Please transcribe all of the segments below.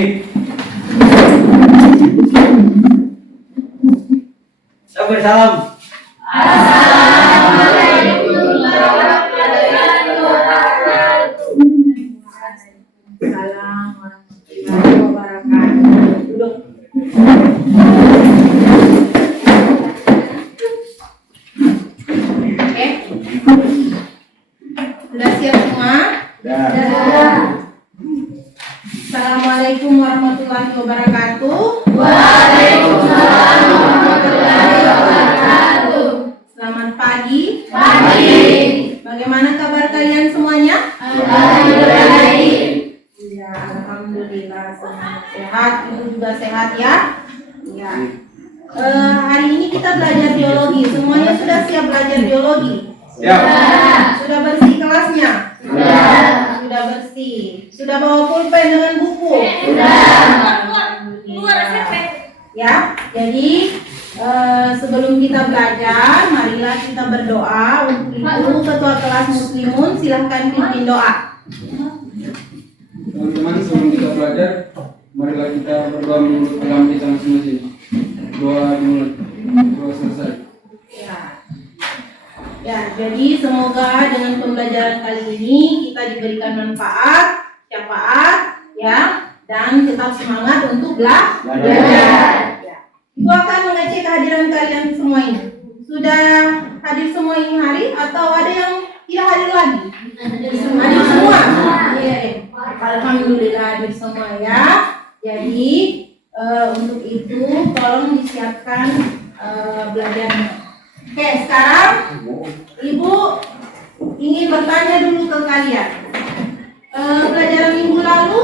teknik. Sampai salam. Assalamualaikum warahmatullahi wabarakatuh. Assalamualaikum warahmatullahi wabarakatuh. Duduk. Oke. Sudah siap semua? Dah. Assalamualaikum warahmatullahi wabarakatuh. Waalaikumsalam warahmatullahi wabarakatuh. Selamat pagi. Pagi. Bagaimana kabar kalian semuanya? Alhamdulillah. Ya, alhamdulillah semuanya sehat. Ibu juga sehat ya? Ya. Hari ini kita belajar biologi. Semuanya sudah siap belajar biologi? Siap. Sudah bersih kelasnya? Sudah bersih. Sudah bawa pulpen dengan buku? Ya, jadi sebelum kita belajar, marilah kita berdoa. Untuk itu, Ketua Kelas Muslimun silahkan pimpin doa. Teman-teman, sebelum kita belajar, marilah kita berdoa menurut agama kita masing-masing. Doa dimulai, doa selesai. Ya, jadi semoga dengan pembelajaran kali ini kita diberikan manfaat, syafaat, ya, dan tetap semangat untuk belajar. Ya. Ibu akan mengecek kehadiran kalian semua ini. Sudah hadir semua ini hari atau ada yang tidak hadir lagi? Hadir semua. Iya. Alhamdulillah hadir semua ya. Jadi untuk itu tolong disiapkan belajarnya. Oke, sekarang Ibu ingin bertanya dulu ke kalian. Pelajaran minggu lalu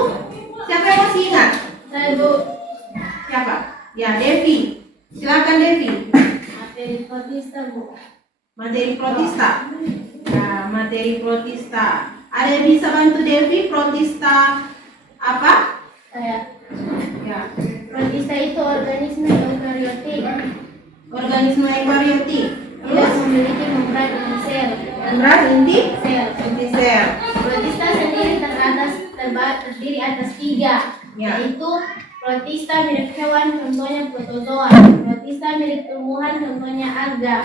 siapa yang masih ingat? Saya Bu. Siapa? Ya, Devi. Silakan Devi. Materi protista Bu. Materi protista. Ya, materi protista. Ada yang bisa bantu Devi protista apa? Saya. Ya, Protista itu organisme eukariotik organisme eukariotik. tidak Terus memiliki membran inti sel. membran inti Sel. sel. Protista sendiri terdiri atas 3, Ya. yaitu protista milik hewan, contohnya protozoa. Protista milik tumbuhan, contohnya alga.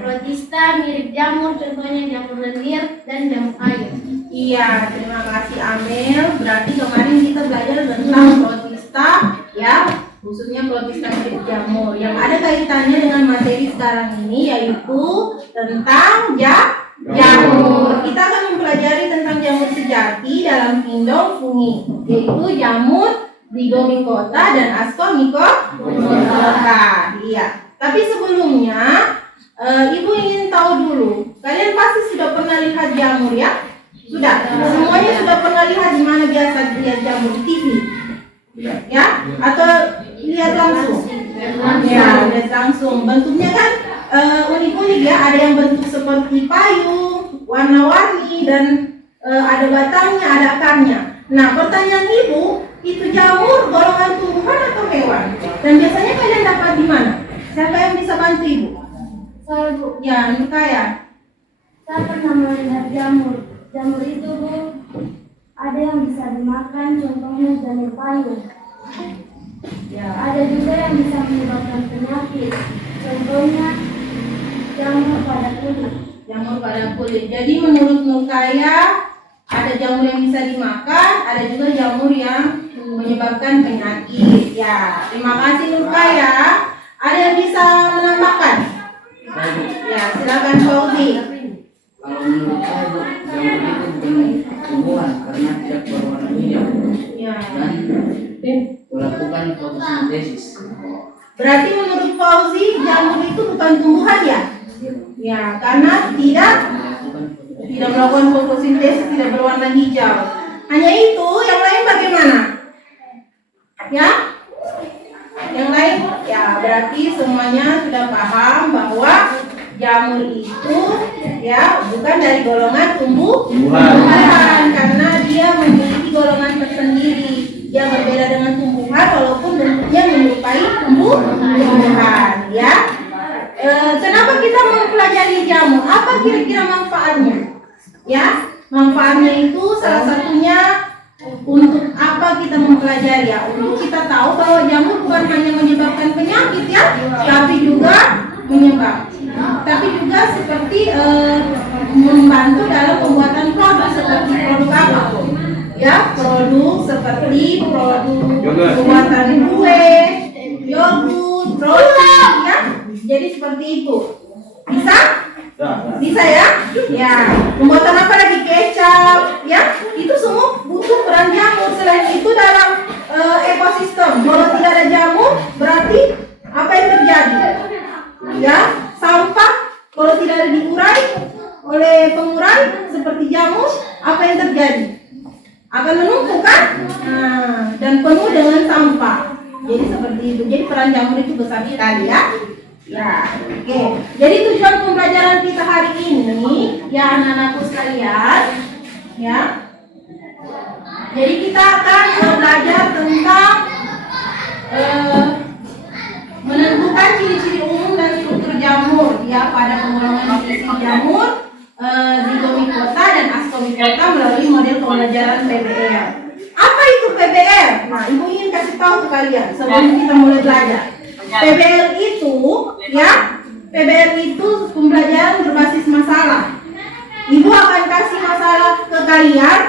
Protista milik jamur, contohnya jamur lendir dan jamur kayu. Iya, terima kasih Amel. Berarti kemarin kita belajar tentang protista, ya, khususnya protista milik jamur. Yang ada kaitannya dengan materi sekarang ini yaitu tentang jamur. Kita akan mempelajari tentang jamur sejati dalam kingdom fungi, yaitu jamur Zygomicota dan Ascomycota. Iya. Tapi sebelumnya, Ibu ingin tahu dulu. Kalian pasti sudah pernah lihat jamur ya? Sudah. Semuanya sudah pernah lihat di mana biasa lihat jamur di TV? Ya? Atau lihat langsung? Ya, lihat langsung. Bentuknya kan unik-unik ya. Ada yang bentuk seperti payung, warna-warni, dan ada batangnya, ada akarnya. Nah, pertanyaan Ibu, itu jamur golongan tumbuhan atau hewan? Dan biasanya kalian dapat di mana? Siapa yang bisa bantu Ibu? Saya Bu. Ya, Nurkaya. Saya pernah melihat jamur. Jamur itu Bu, ada yang bisa dimakan, contohnya jamur payung. Ya. Ada juga yang bisa menyebabkan penyakit, contohnya jamur pada kulit. Jamur pada kulit. Jadi menurut Nurkaya ada jamur yang bisa dimakan, ada juga jamur yang menyebabkan penyakit. Ya, terima kasih Nurkaya. Ada yang bisa menambahkan? Ya, silakan Fauzi. Kalau menurut saya, Bu, jamur itu bukan tumbuhan karena tidak berwarna hijau Ya. dan melakukan fotosintesis. Berarti menurut Fauzi jamur itu bukan tumbuhan ya? Ya, karena tidak melakukan fotosintesis, tidak berwarna hijau. Hanya itu, yang lain bagaimana? Ya? Yang lain? Ya, berarti semuanya sudah paham bahwa jamur itu ya bukan dari golongan tumbuhan karena dia memiliki golongan tersendiri. Dia berbeda dengan tumbuhan walaupun bentuknya menyerupai tumbuhan, ya. Kenapa kita mempelajari jamur? Apa kira-kira manfaatnya? Ya, manfaatnya itu salah satunya untuk apa kita mempelajari ya, untuk kita tahu bahwa jamur bukan hanya menyebabkan penyakit ya, tapi juga seperti membantu dalam pembuatan produk seperti produk apa? Ya, produk seperti produk pembuatan kue, yogurt, roti ya. Jadi seperti itu. Bisa? Bisa ya? Ya. Pembuatan apa lagi? Kecap ya. Itu semua butuh peran jamur. Selain itu dalam ekosistem, kalau tidak ada jamur berarti apa yang terjadi? Ya, sampah kalau tidak diurai oleh pengurai seperti jamur, apa yang terjadi? Akan menumpuk kan? Nah, dan penuh dengan sampah. Jadi seperti itu. Jadi peran jamur itu besar sekali ya. Ya, oke. Jadi tujuan pembelajaran kita hari ini, ya anak-anakku sekalian, ya. Jadi kita akan belajar tentang menentukan ciri-ciri umum dan struktur jamur, ya pada pengembangan spesies jamur, Zygomicota dan Ascomycota melalui model pembelajaran PBL. Apa itu PBL? Nah, ibu ingin kasih tahu ke kalian sebelum kita mulai belajar. PBL itu, ya, PBL itu pembelajaran berbasis masalah. Ibu akan kasih masalah ke kalian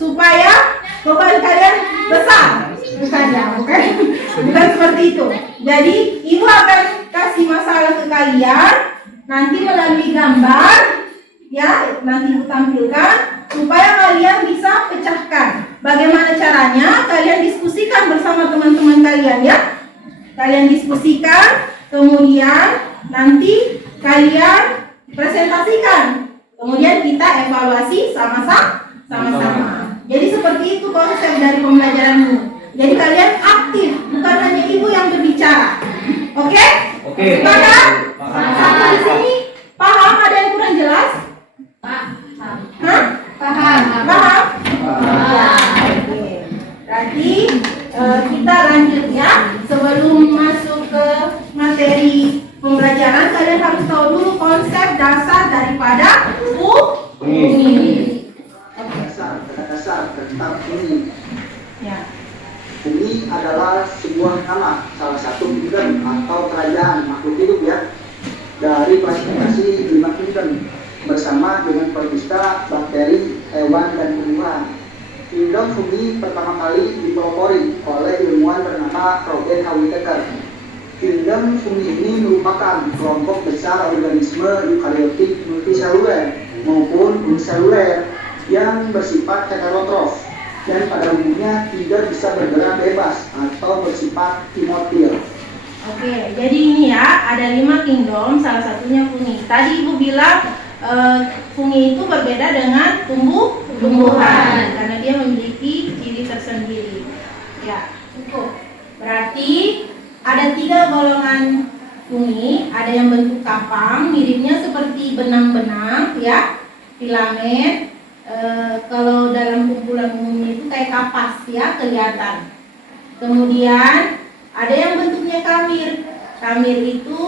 supaya beban kalian besar, bukan seperti itu. Jadi ibu akan kasih masalah ke kalian nanti melalui gambar, ya, nanti ibu tampilkan supaya kalian bisa pecahkan. Bagaimana caranya? Kalian diskusikan bersama teman-teman kalian ya. Kalian diskusikan, kemudian nanti kalian presentasikan. Kemudian kita evaluasi sama-sama. Jadi seperti itu konsep dari pembelajaran ini. Jadi kalian aktif, bukan hanya ibu yang berbicara. Oke? Oke. Sepakat? Sampai di sini paham? Ada yang kurang jelas? Hah? Paham? Ya, oke. Berarti kita lanjut ya. Sebelum masuk ke materi pembelajaran, kalian harus tahu dulu konsep dasar daripada fungi. Dasar tentang fungi. Ya. Fungi adalah sebuah nama, salah satu kingdom atau kerajaan makhluk hidup ya, dari klasifikasi 5 kingdom bersama dengan protista, bakteri, hewan, dan tumbuhan. Kingdom fungi pertama kali dipelopori oleh ilmuwan bernama Robert H. Whittaker. Kingdom fungi ini merupakan kelompok besar organisme eukariotik multiseluler maupun uniseluler yang bersifat heterotrof dan pada umumnya tidak bisa bergerak bebas atau bersifat imotil. Oke, jadi ini ya, ada 5 kingdom, salah satunya fungi. Tadi ibu bilang fungi itu berbeda dengan tumbuhan karena dia memiliki ciri tersendiri. Ya, cukup. Berarti ada 3 golongan fungi, ada yang bentuk kapang, miripnya seperti benang-benang, ya, filamen. Kalau dalam kumpulan umumnya itu kayak kapas, ya, kelihatan. Kemudian ada yang bentuknya kamir. Kamir itu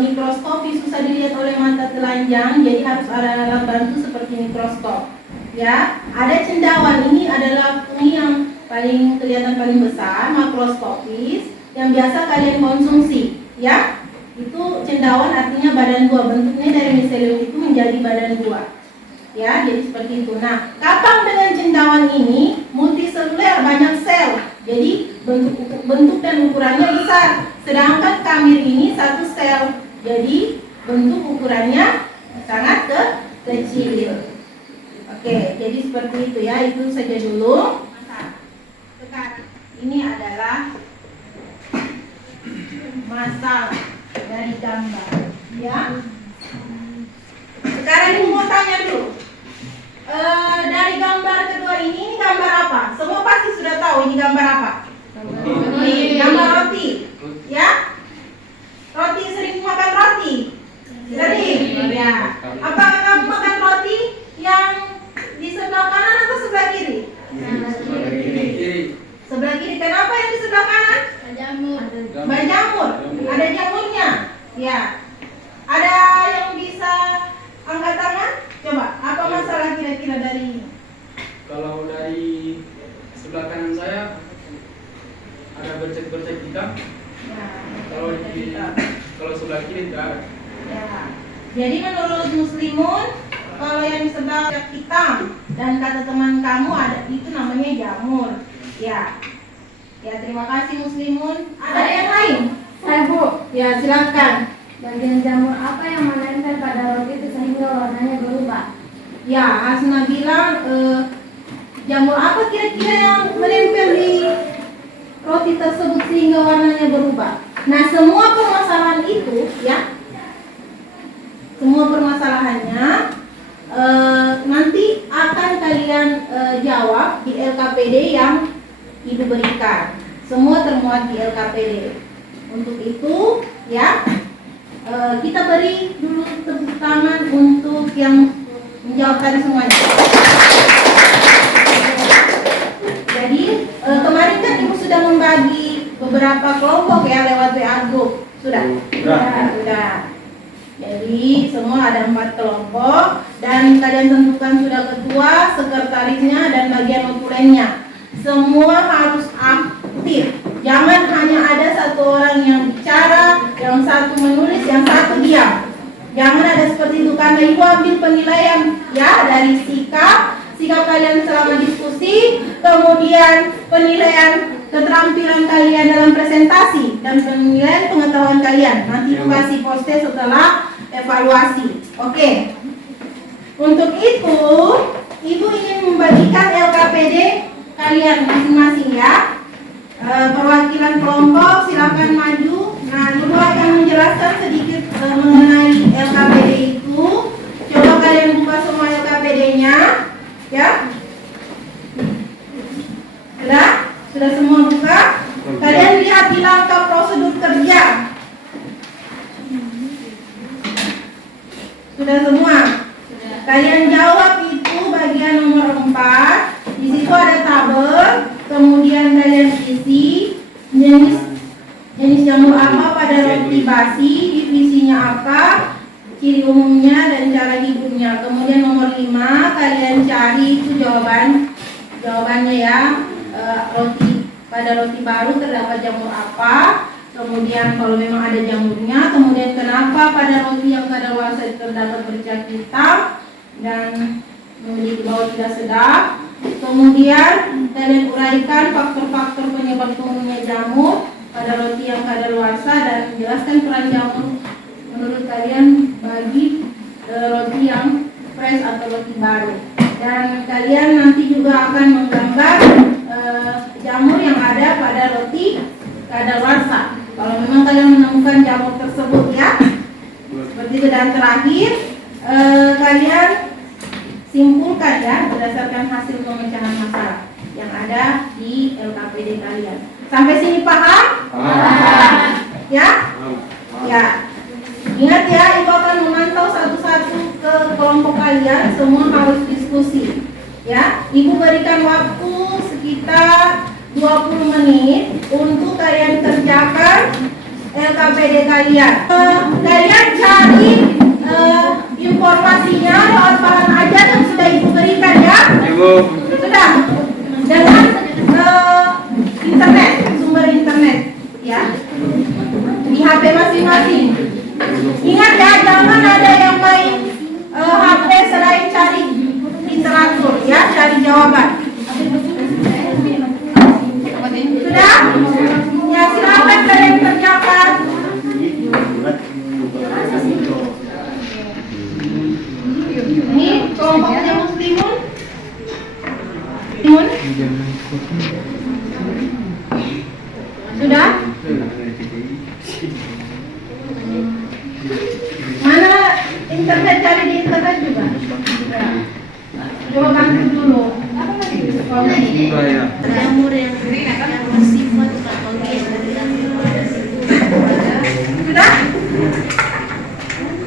mikroskopi, susah dilihat oleh mata telanjang, jadi harus ada alat bantu seperti mikroskop. Ya, ada cendawan. Ini adalah fungi yang paling kelihatan paling besar, makroskopis, yang biasa kalian konsumsi. Ya, itu cendawan artinya badan buah. Bentuknya dari miselium itu menjadi badan buah. Ya, jadi seperti itu. Nah, kapang dengan cendawan ini multiseluler, banyak sel. Jadi bentuk dan ukurannya besar. Sedangkan kamir ini 1 sel. Jadi bentuk ukurannya sangat kecil. Oke, jadi seperti itu ya. Itu saja dulu. Sekarang ini adalah masalah dari gambar. Ya. Sekarang ibu mau tanya dulu. Dari gambar kedua ini gambar apa? Semua pasti sudah tahu ini gambar apa? Roti. Gambar roti. Ya? Roti, sering makan roti? Sering. Ya. Apakah kamu makan roti yang di sebelah kanan atau sebelah kiri? Sebelah kiri. Kenapa yang di sebelah kanan? Jamur. Ada jamurnya. Ya. Ada yang bisa angkat tangan? Coba, apa masalah kira-kira dari ini? Kalau dari sebelah kanan saya bercek kita. Ya, Kalau sebelah kiri tidak ada. ya. Jadi menurut Muslimun, kalau yang sebelah hitam dan kata teman kamu ada itu namanya jamur. Ya. Ya, terima kasih Muslimun. Ada yang lain? Saya Bu, Ya, silakan. bagian jamur apa yang menempel pada roti itu sehingga warnanya berubah? Ya, Asna bilang jamur apa kira-kira yang menempel di roti tersebut sehingga warnanya berubah. Nah, semua permasalahan itu ya, semua permasalahannya nanti akan kalian jawab di LKPD yang Ibu berikan. Semua termuat di LKPD. Untuk itu ya, kita beri dulu tepuk tangan untuk yang menjawab tadi semuanya. Jadi kemarin kan Ibu sudah membagi beberapa kelompok ya lewat WA group. Sudah? Sudah. Jadi semua ada 4 kelompok dan kalian tentukan sudah ketua, sekretarisnya dan bagian notulennya. Semua harus aktif. Jangan hanya ada satu orang yang bicara, yang satu menulis, yang satu diam. Jangan ada seperti itu karena Ibu ambil penilaian ya dari sikap kalian selama diskusi, kemudian penilaian keterampilan kalian dalam presentasi dan penilaian pengetahuan kalian. Nanti Ibu kasih poste setelah evaluasi. Oke. Untuk itu, Ibu ingin membagikan LKPD kalian masing-masing ya. Perwakilan kelompok silakan maju. Nah, Ibu akan menjelaskan sedikit mengenai LKPD itu. Coba kalian buka semua LKPD-nya, ya. Sudah semua buka. Kalian lihat di langkah prosedur kerja. Sudah semua. Kalian jawab itu bagian nomor 4. Di situ ada tabel. Kemudian kalian isi jenis jamur apa pada roti basi, divisinya apa, ciri umumnya dan cara hidupnya. Kemudian nomor 5 kalian cari itu jawabannya ya. Pada roti baru terdapat jamur apa. Kemudian kalau memang ada jamurnya, kemudian kenapa pada roti yang kadaluarsa terdapat bercak hitam dan memiliki bau tidak sedap. Kemudian kalian uraikan faktor-faktor penyebab tumbuhnya jamur pada roti yang kadaluarsa dan jelaskan peran jamur menurut kalian bagi roti yang fresh atau roti baru. Dan kalian nanti juga akan menggambar jamur yang ada pada roti kadaluarsa. Kalau memang kalian menemukan jamur tersebut ya. Seperti itu. Dan terakhir kalian simpulkan ya berdasarkan hasil pemecahan masalah yang ada di LKPD kalian. Sampai sini paham? Ya? Ya. Ingat ya, Ibu akan memantau satu-satu ke kelompok kalian, semua harus diskusi. Ya, Ibu berikan waktu sekitar 20 menit untuk kalian kerjakan LKPD kalian. Kalian cari informasinya lewat bahan ajar yang sudah Ibu berikan ya. Ibu. Sudah. Dengan internet, sumber internet ya. Di HP masing-masing. Ingat ya, jangan ada yang main HP selain cari literatur ya, cari jawaban. Sudah? Ya, silakan kalian kerjakan. Ini kelompoknya Muslimun. Sudah? Mana internet, cari di internet juga. Coba bantu dulu. Jamur yang bersifat patogen. Sudah?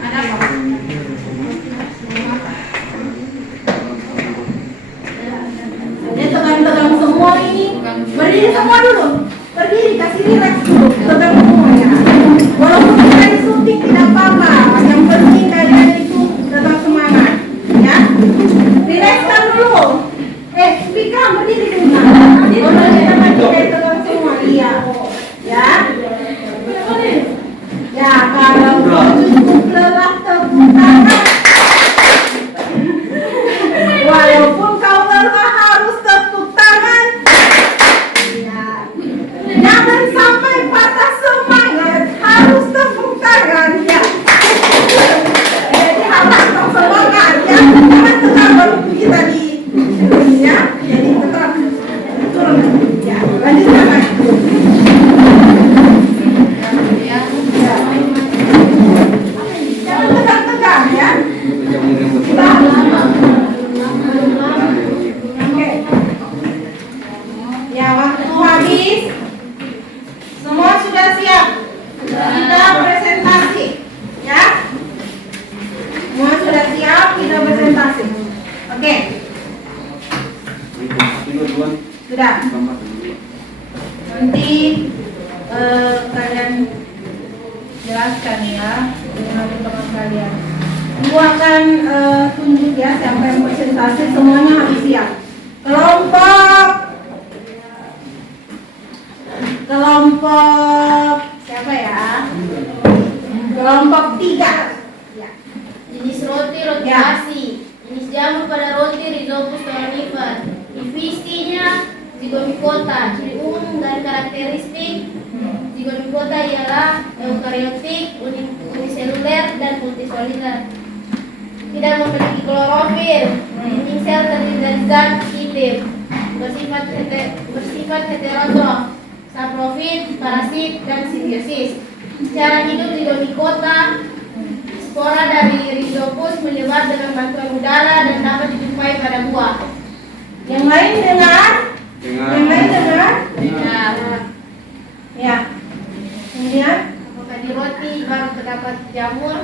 Ada apa? Jadi tegang-tegang semua ini. Berdiri semua dulu. Berdiri, kasih relax dulu. Tegang semuanya. Walaupun kita di syuting tidak apa-apa. Yang penting kalian itu tetap semangat. Ya. Relaxkan dulu. Speaker berdiri dulu. Kalau kita tegang Nanti kalian jelaskan ya dengan teman kalian. Ibu akan tunjuk ya siapa yang presentasi, semuanya harus siap. Kelompok siapa ya? Kelompok 3. Ya. Jenis roti Ya. nasi. Jenis jamur pada roti Rhizopus stolonifer. Divisinya zigomicota. Ciri umum dan karakteristik zigomicota ialah eukariotik, uniseluler, dan multiseluler. Tidak memiliki klorofil. Dinding sel terdiri dari zat aktif. Bersifat heterotrof, saprofit, parasit, dan simbiosis. Cara hidup zigomicota, spora dari Rhizopus menyebar dengan bantuan udara dan dapat dijumpai pada buah. Yang lain dengar? Yang lain dengar? Ya. Kemudian Apakah di roti baru terdapat jamur?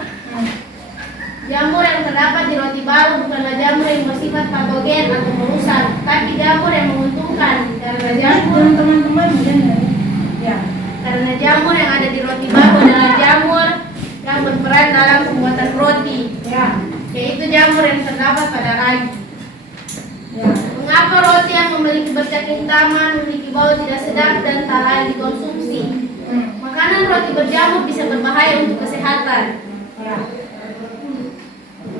Jamur yang terdapat di roti baru bukanlah jamur yang bersifat patogen atau merusak, tapi jamur yang menguntungkan karena jamur teman-teman ya. karena jamur yang ada di roti baru adalah jamur yang berperan dalam pembuatan roti, Ya. yaitu jamur yang terdapat pada ragi. Ya. Mengapa roti yang memiliki bercak kehitaman, memiliki bau tidak sedap dan tak layak dikonsumsi? Makanan roti berjamur bisa berbahaya untuk kesehatan. Ya.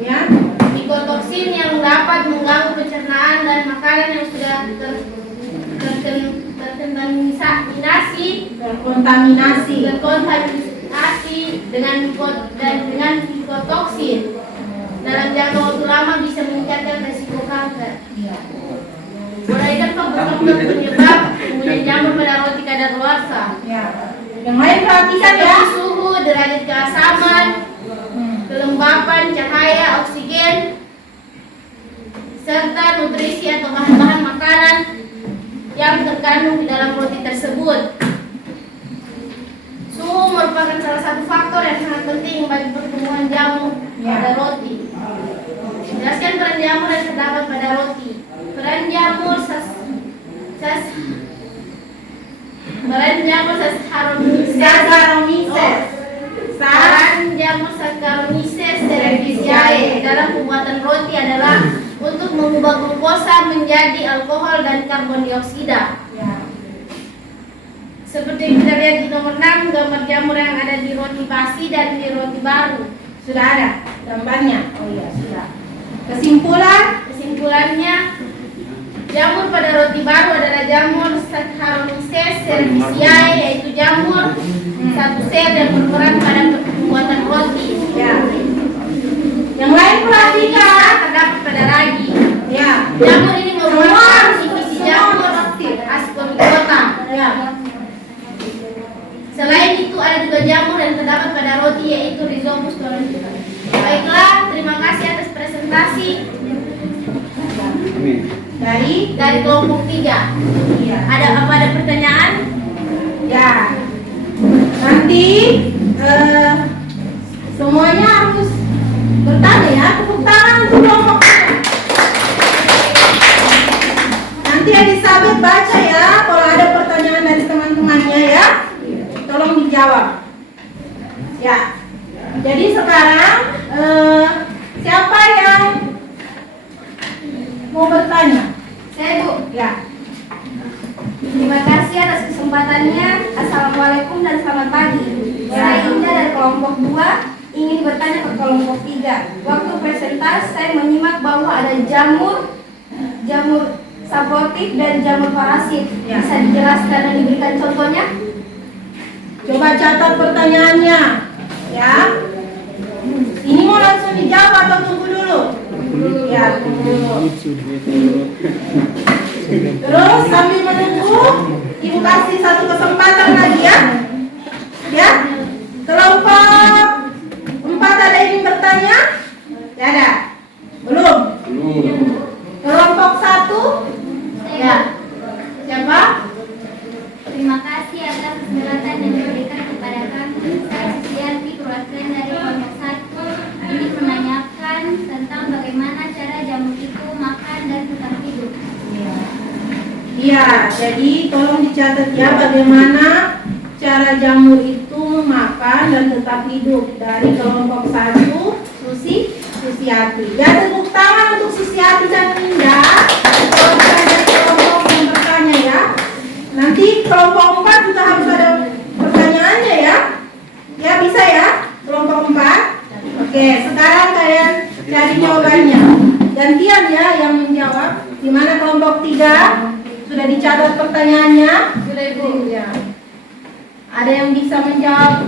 Ya. Mikotoksin yang dapat mengganggu pencernaan dan makanan yang sudah terkontaminasi dengan mikotoksin dalam jangka waktu lama bisa meningkatkan risiko kanker. Uraikan faktor-faktor penyebab kemudian jamur pada roti kadaluarsa. Ya. Yang lain perhatikan ya. Seperti suhu, derajat keasaman, kelembapan, cahaya, oksigen, serta nutrisi atau bahan-bahan makanan yang terkandung di dalam roti tersebut. Suhu merupakan salah satu faktor yang sangat penting bagi pertumbuhan jamur pada roti. Jelaskan peran jamur yang terdapat pada roti. Peran jamur Saccharomyces cerevisiae dalam pembuatan roti adalah untuk mengubah glukosa menjadi alkohol dan karbon dioksida. Seperti yang kita lihat di nomor 6, gambar jamur yang ada di roti basi dan di roti baru. Sudah ada gambarnya? Oh iya, sudah. Kesimpulannya, jamur pada roti baru adalah jamur Saccharomyces cerevisiae, yaitu jamur satu sel yang berperan pada pembuatan roti. ya. Yang lain perhatikan. Terdapat pada ragi. Ya. Jamur ini merupakan divisi jamur Ascomycota. Ya. Selain itu ada juga jamur yang terdapat pada roti, yaitu Rhizopus stolonifer. Baiklah, terima kasih atas presentasi dari kelompok 3. Iya. Ada pertanyaan? Ya. Nanti semuanya harus bertanya ya. Tepuk tangan untuk kelompok. Nanti Elizabeth baca ya. Kalau ada pertanyaan dari teman-temannya ya, tolong dijawab. Ya. Jadi sekarang siapa yang mau bertanya? Saya, Bu. Ya. Terima kasih atas kesempatannya. Assalamualaikum dan selamat pagi. Saya Indah dari kelompok 2 ingin bertanya ke kelompok 3. Waktu presentasi saya menyimak bahwa ada jamur saprotik dan jamur parasit. Ya. Bisa dijelaskan dan diberikan contohnya? Coba catat pertanyaannya. Ya. Ini mau langsung dijawab atau tunggu dulu? Ya, tunggu dulu. Terus sambil menunggu, Ibu kasih satu kesempatan lagi ya. Ya. Kelompok 4 ada yang ingin bertanya? Ya ada. Belum. Kelompok 1? Ya. Siapa? Terima kasih atas kesempatan yang diberikan kepada kami. Saya Susianti, perwakilan dari kelompok 1, ingin menanyakan tentang bagaimana cara jamur itu makan dan tetap hidup. Iya, jadi tolong dicatat ya bagaimana cara jamur itu makan dan tetap hidup. Dari kelompok 1 Susiati. Ya, tepuk tangan untuk Susiati dan Linda. Kalau ada kelompok yang bertanya ya. Nanti kelompok 4 juga harus ada pertanyaannya ya. Ya, bisa ya? Kelompok 4. Oke, sekarang kalian cari jawabannya. Gantian ya yang menjawab. Di mana kelompok 3? Sudah dicatat pertanyaannya? Sudah Ibu. Ya. Ada yang bisa menjawab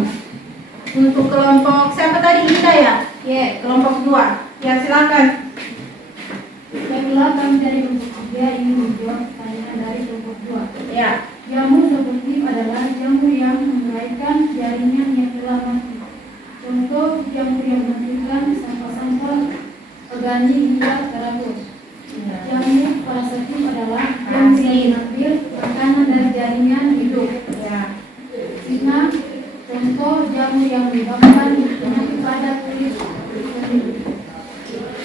untuk kelompok siapa tadi, Linda ya? Ya. Kelompok 2. Ya, silakan. Baiklah, kami dari kelompok 3 ingin menjawab pertanyaan dari kelompok 2. Ya. Jamur produktif adalah jamur yang menguraikan jaringan yang telah mati. Contoh jamur yang menghasilkan sampah-sampah organik hingga terabur. Jamur parasit adalah jamur yang mengambil makanan dari jaringan hidup. Ya. Sina, contoh jamur yang menyebabkan penyakit pada kulit.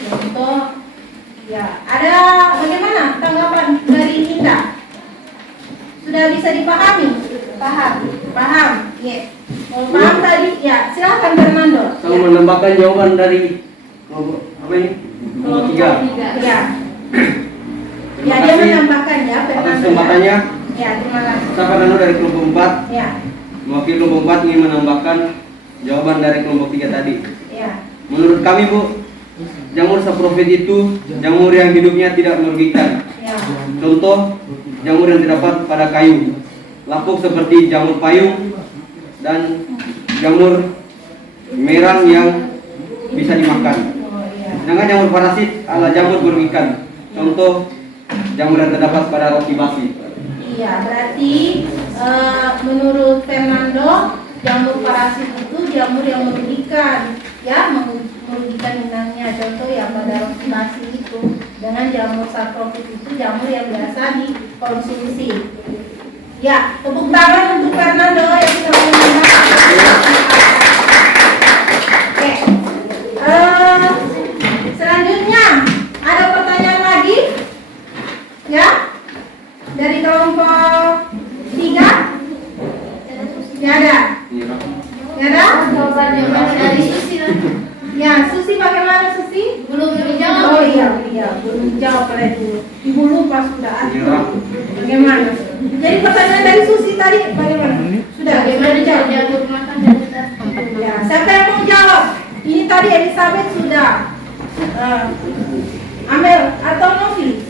Contoh. Ya. Ada bagaimana tanggapan dari Linda? Sudah bisa dipahami? Paham. Ya. Mau paham tadi? Ya, silakan Fernando. Saya menambahkan jawaban dari kelompok apa ini? Kelompok 3. Ya. Terima Ya, dia kasih menambahkan ya atas Fernando. kesempatannya. Ya, terima kasih. Saya Fernando dari kelompok 4. Ya. Mewakili kelompok 4 ingin menambahkan jawaban dari kelompok 3 tadi. Ya. Menurut kami Bu, jamur saprofit itu jamur yang hidupnya tidak merugikan. Ya. Contoh, jamur yang terdapat pada kayu, lapuk seperti jamur payung dan jamur merang yang bisa dimakan. Oh, iya. Sedangkan jamur parasit adalah jamur merugikan. Contoh, jamur yang terdapat pada roti basi. Iya, berarti menurut Fernando jamur parasit itu jamur yang merugikan, ya, merugikan inangnya. Contoh ya pada roti basi itu. Dengan jamur saprofit itu jamur yang biasa dikonsumsi. Ya, tepuk tangan untuk Fernando yang sudah menambah. Oke. Selanjutnya ada pertanyaan lagi? Ya? Dari kelompok 3? Ya ada. Ya ada? Jawabannya dari Susi. Ya, Susi bagaimana Susi? Belum dijawab. Oh iya, belum jawab itu. Ibu lupa sudah. Iya. Bagaimana? Jadi pertanyaan dari Susi tadi bagaimana? Sudah, Bagaimana cara jamur makan dan tetap hidup? Ya, siapa yang mau jawab? Ini tadi Elizabeth sudah. Amel atau Novi?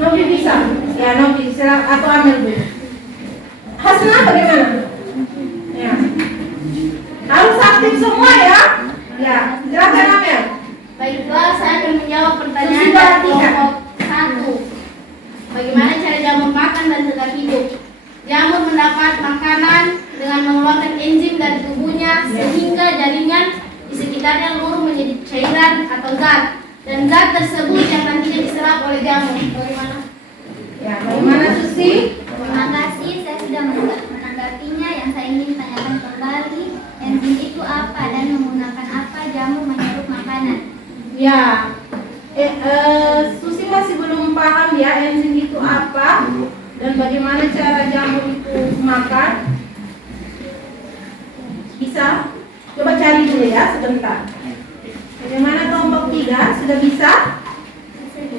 Novi bisa? Ya, Novi atau Amel dulu. Hasna bagaimana? Ya. Harus aktif semua ya. Ya, silakan Amel. Baiklah, saya akan menjawab pertanyaan Susi dari perhatikan. kelompok 1. Bagaimana cara jamur makan dan tetap hidup? Jamur mendapat makanan dengan mengeluarkan enzim dari tubuhnya sehingga jaringan di sekitarnya luruh menjadi cairan atau zat, dan zat tersebut yang nantinya diserap oleh jamur. Bagaimana? Ya, bagaimana Susi? Terima kasih, saya sudah menanggapinya. Yang saya ingin tanyakan kembali, enzim itu apa dan menggunakan apa jamur menyerap makanan? Ya, Susi masih belum paham ya enzim itu apa dan bagaimana cara jamur itu makan. Bisa? Coba cari dulu ya sebentar. Bagaimana kelompok 3? Sudah bisa?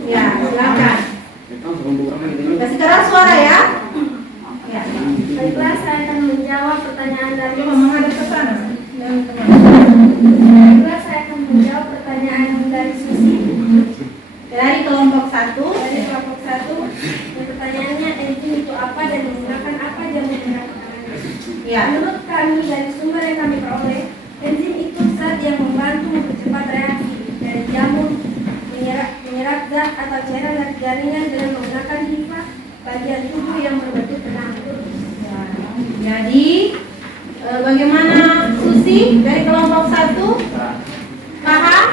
Ya, silakan. Kasih keras suara ya. Ya. Baiklah, saya akan menjawab pertanyaan dari Coba menghadap ke sana. Dan teman. Baiklah, saya akan menjawab pertanyaan dari Susi. Dari kelompok 1. Dari kelompok 1, dan pertanyaannya enzim itu apa dan menggunakan apa jamur makanannya? Ya. Menurut kami dari sumber yang kami peroleh, enzim itu zat yang membantu mempercepat reaksi dari jamur menyerap zat atau cairan dari jaringan dengan menggunakan limfa bagian tubuh yang berbentuk benang. Ya. Jadi bagaimana Susi dari kelompok 1? Paham?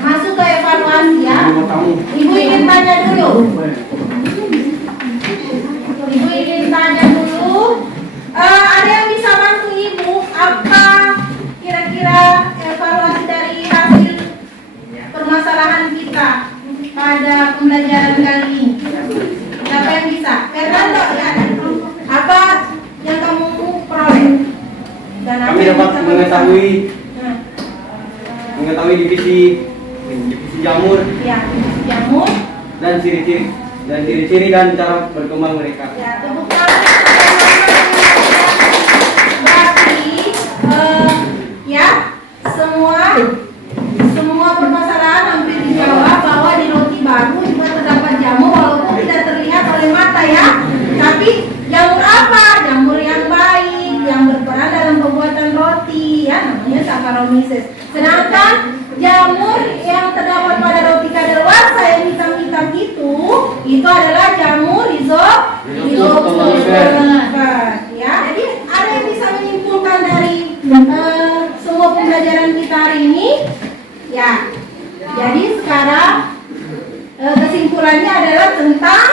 Masuk ke evaluasi ya. Ibu ingin tanya dulu. Ibu ingin tanya dulu. Ada yang bisa bantu ibu? Apa kira-kira evaluasi dari hasil permasalahan kita pada pembelajaran kali ini? kami dapat mengetahui divisi jamur Ya, divisi jamur. dan ciri-ciri dan cara berkembang mereka. Ya, tepuk tangan. Berarti ya semua permasalahan hampir dijawab bahwa di roti baru juga terdapat jamur walaupun tidak terlihat oleh mata ya. Tapi jamur apa? Jamur yang baik, yang berperan dalam pembuatan roti ya, namanya Saccharomyces. Sedangkan jamur yang terdapat pada roti kadaluarsa yang hitam-hitam itu adalah jamur Rhizopus ya. Jadi ada yang bisa menyimpulkan dari semua pembelajaran kita hari ini ya. Jadi sekarang kesimpulannya adalah tentang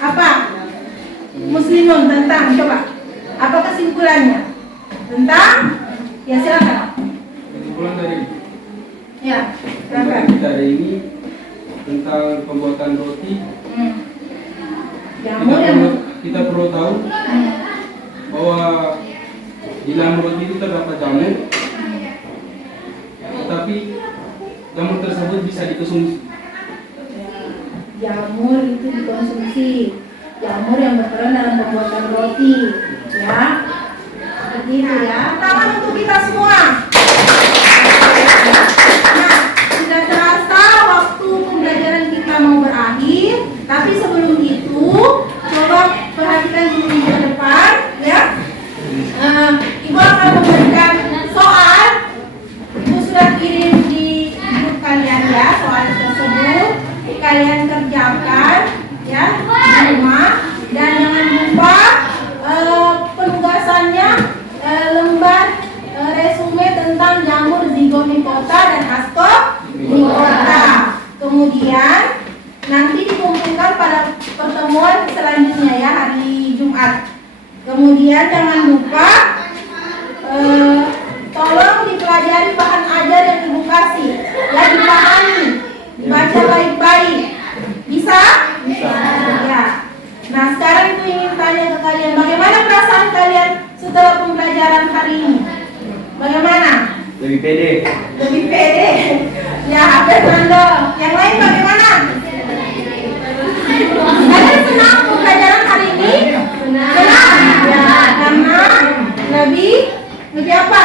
apa? Muslimun, tentang, coba apa kesimpulannya? Tentang, ya silakan. Kesimpulan dari Ya, silakan. kita hari ini tentang pembuatan roti. Jamur yang Kita perlu tahu bahwa di dalam roti itu terdapat jamur, tetapi jamur tersebut bisa dikonsumsi. jamur itu dikonsumsi. Jamur yang berperan dalam pembuatan roti, ya. Seperti itu ya. Tangan untuk kita semua. Nah, sudah terasa waktu pembelajaran kita mau berakhir, tapi sebelum itu coba perhatikan dulu di depan, ya. Ibu akan memberikan soal. Ibu sudah kirim di grup kalian ya soal tersebut. Kalian kerjakan ya di rumah dan jangan lupa penugasannya lembar resume tentang jamur Zygomicota dan Ascomycota. Kemudian nanti dikumpulkan pada pertemuan selanjutnya ya hari Jumat. Kemudian jangan lupa tolong dipelajari bahan ajar yang Ibu kasih ya, dipahami, dibaca baik-baik. Bisa? Bisa. Ya. Nah, sekarang Ibu ingin tanya ke kalian, bagaimana perasaan kalian setelah pembelajaran hari ini? Bagaimana? Lebih pede. Lebih pede. Ya, ada Nando. Yang lain bagaimana? Kalian senang pembelajaran hari ini? Senang. Ya, karena lebih apa?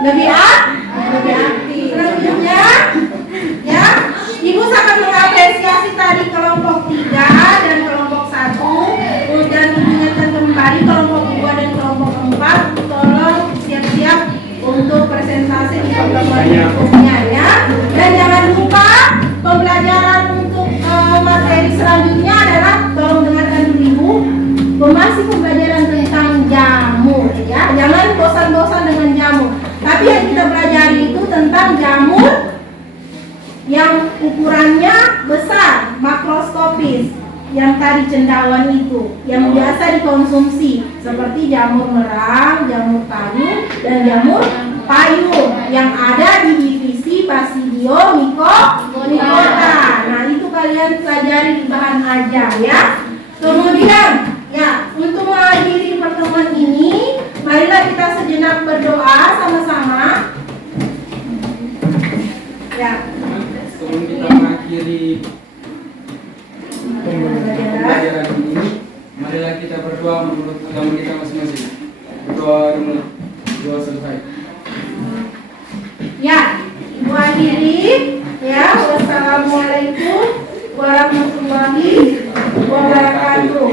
Lebih aktif. Selanjutnya, ya, Ibu sangat mengapresiasi tadi kelompok 3 dan kelompok 1 dan mengingatkan kembali kelompok 2 dan kelompok 4 tolong siap-siap untuk presentasi di pertemuan berikutnya ya. Dan jangan lupa pembelajaran untuk materi selanjutnya adalah, tolong dengarkan dulu Ibu, masih pembelajaran tentang jamur ya. Jangan bosan-bosan dengan jamur. Tapi yang kita pelajari itu tentang jamur yang ukurannya besar, makroskopis, yang tadi cendawan itu, yang biasa dikonsumsi, seperti jamur merang, jamur payung, dan jamur payung yang ada di divisi Basidiomycota. Nah, itu kalian pelajari di bahan ajar ya. Kemudian, ya, untuk mengakhiri pertemuan ini, marilah kita sejenak berdoa sama-sama. Ya. Sebelum kita mengakhiri pembelajaran ini, marilah kita berdoa menurut agama kita masing-masing. Berdoa dimulai, doa selesai. Ya, Ibu akhiri ya. Wassalamualaikum warahmatullahi wabarakatuh.